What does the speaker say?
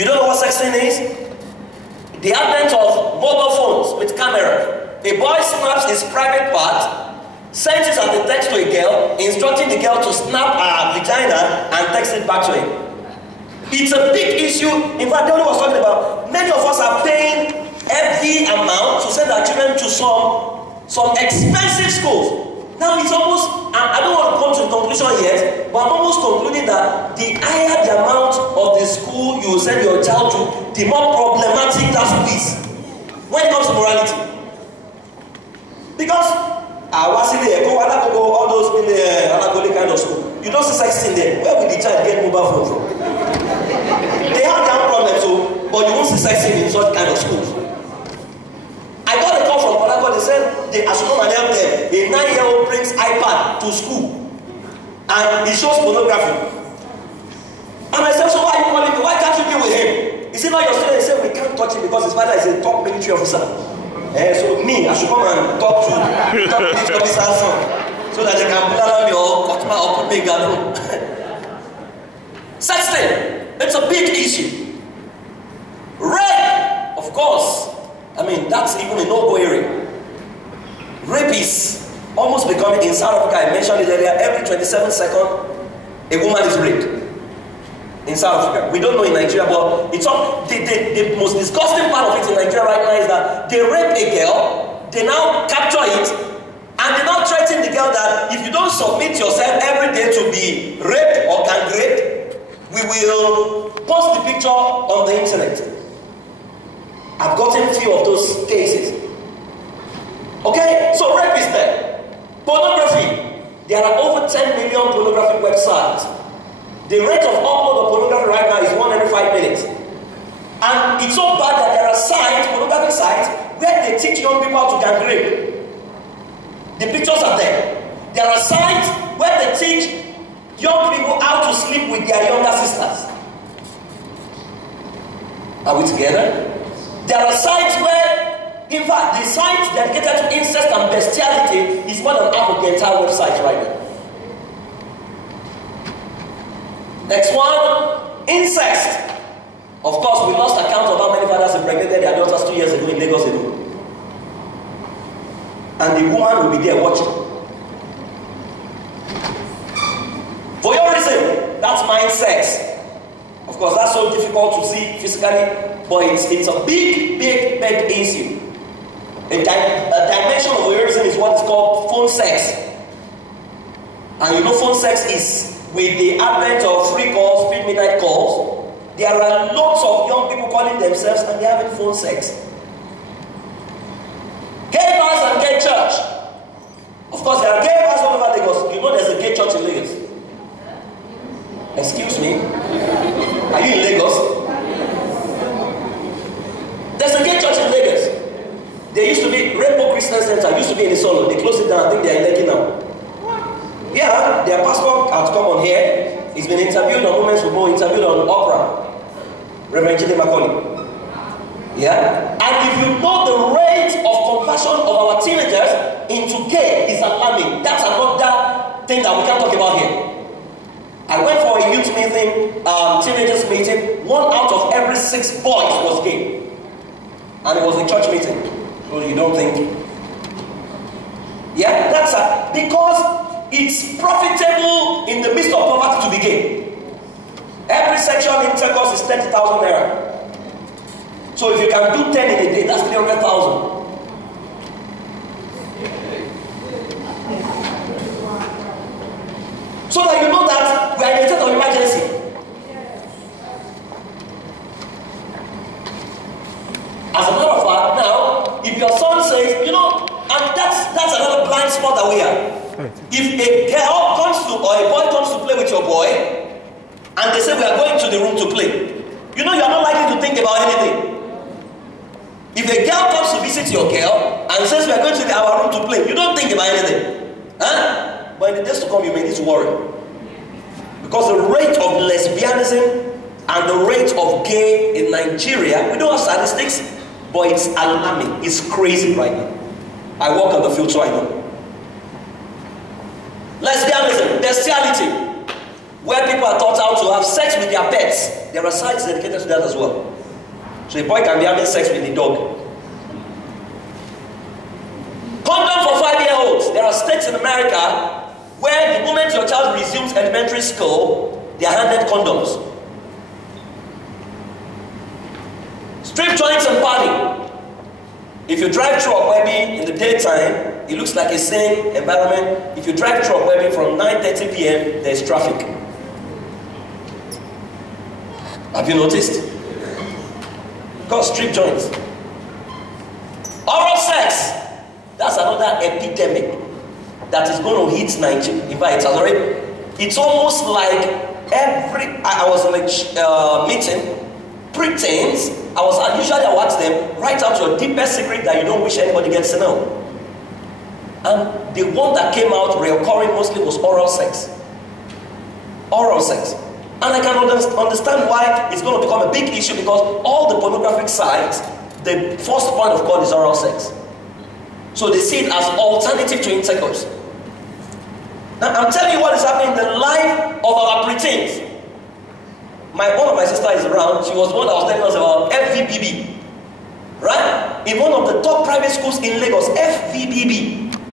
You don't know what sexting is? The advent of mobile phones with camera. A boy snaps his private part, sends it as a text to a girl, instructing the girl to snap her vagina and text it back to him. It's a big issue. In fact, Donnie was talking about, many of us are paying heavy amount to send our children to some expensive schools. Now it's almost, I don't want to come to the conclusion yet, but I'm almost concluding that the higher the amount of the school you send your child to, the more problematic that school is when it comes to morality. Because all those kind of school, you don't see sexting there. Where will the child get mobile phone from? They have their own problems, so, but you won't see sexting in such kind of schools. I got a call from Polako. They said I should come and help them. A 9-year-old brings iPad to school and he shows pornography. And I said, so why are you calling me? Why can't you be with him? He said, no, your student. He said, we can't touch him because his father is a top military officer. So me, I should come and talk to top military officer's son so that they can blame me or cut me or put me in Gado. Sexting, it's a big issue. Rape, of course. I mean, that's even a no-go area. Rape is almost becoming, in South Africa, I mentioned it earlier, every 27 seconds, a woman is raped. In South Africa. We don't know in Nigeria, but it's all, the most disgusting part of it in Nigeria right now is that they rape a girl, they now capture it, and they now threaten the girl that if you don't submit yourself every day to be raped or gang raped, we will post the picture on the internet. I've gotten a few of those cases. Okay, so rape is there. Pornography. There are over 10 million pornographic websites. The rate of upload of pornography right now is 1 every 5 minutes. And it's so bad that there are sites, pornographic sites, where they teach young people how to gang rape. The pictures are there. There are sites where they teach young people how to sleep with their younger sisters. Are we together? There are sites where, in fact, the site dedicated to incest and bestiality is more than half of the entire website right now. Next one, incest. Of course, we lost account of how many fathers impregnated their daughters 2 years ago in Lagos alone. And the woman will be there watching. Voyeurism, that's mind sex. Of course, that's so difficult to see physically. But it's a big issue. A dimension of voyeurism is what is called phone sex. And you know phone sex is with the advent of free calls, speed midnight calls. There are lots of young people calling themselves and they're having phone sex. Gay bars and gay church. Of course, there are gay bars all over Lagos. You know there's a gay church in Lagos. Excuse me? Are you in Lagos? There's a gay church in Lagos. There used to be Rainbow Christian Center, used to be in Isolo. They closed it down. I think they are in Lekki now. Yeah, their pastor has come on here. He's been interviewed on Women's Football, interviewed on Opera. Reverend Chidi Makoli. Yeah? And if you know the rate of conversion of our teenagers into gay is alarming. That's another thing that we can't talk about here. I went for a youth meeting, teenagers meeting. 1 out of every 6 boys was gay. And it was a church meeting. So you don't think? Yeah, that's because it's profitable in the midst of poverty to be gay. Every sexual intercourse is 30,000 naira. So if you can do 10 in a day, that's 300,000. So that you know that we are in a state of emergency. As a matter of fact, now, if your son says, you know, and that's another blind spot that we are. If a girl comes to, or a boy comes to play with your boy, and they say we are going to the room to play, you know you are not likely to think about anything. If a girl comes to visit your girl, and says we are going to our room to play, you don't think about anything. Huh? But in the days to come, you may need to worry. Because the rate of lesbianism and the rate of gay in Nigeria, we don't have statistics, but it's alarming. It's crazy right now. I work on the field, so I know. Lesbianism, bestiality, where people are taught how to have sex with their pets. there are sites dedicated to that as well. So a boy can be having sex with the dog. Condom for 5-year-olds. There are states in America where the moment your child resumes elementary school, they are handed condoms. Strip joints and party. If you drive through Fowowe in the daytime, it looks like a sane environment. If you drive through Fowowe from 9:30 p.m., there's traffic. Have you noticed? Because strip joints. Oral sex. That's another epidemic that is going to hit Nigeria. In fact, it's almost like I was in a meeting, preteens. Usually I would ask them, write out your deepest secret that you don't wish anybody gets to know. And the one that came out recurring mostly was oral sex. Oral sex. And I can understand why it's going to become a big issue, because all the pornographic sites, the first point of call is oral sex. So they see it as alternative to intercourse. Now I'm telling you what is happening in the life of our preteens. One of my sisters is around. She was the one that was telling us about FVBB. Right? In one of the top private schools in Lagos, FVBB.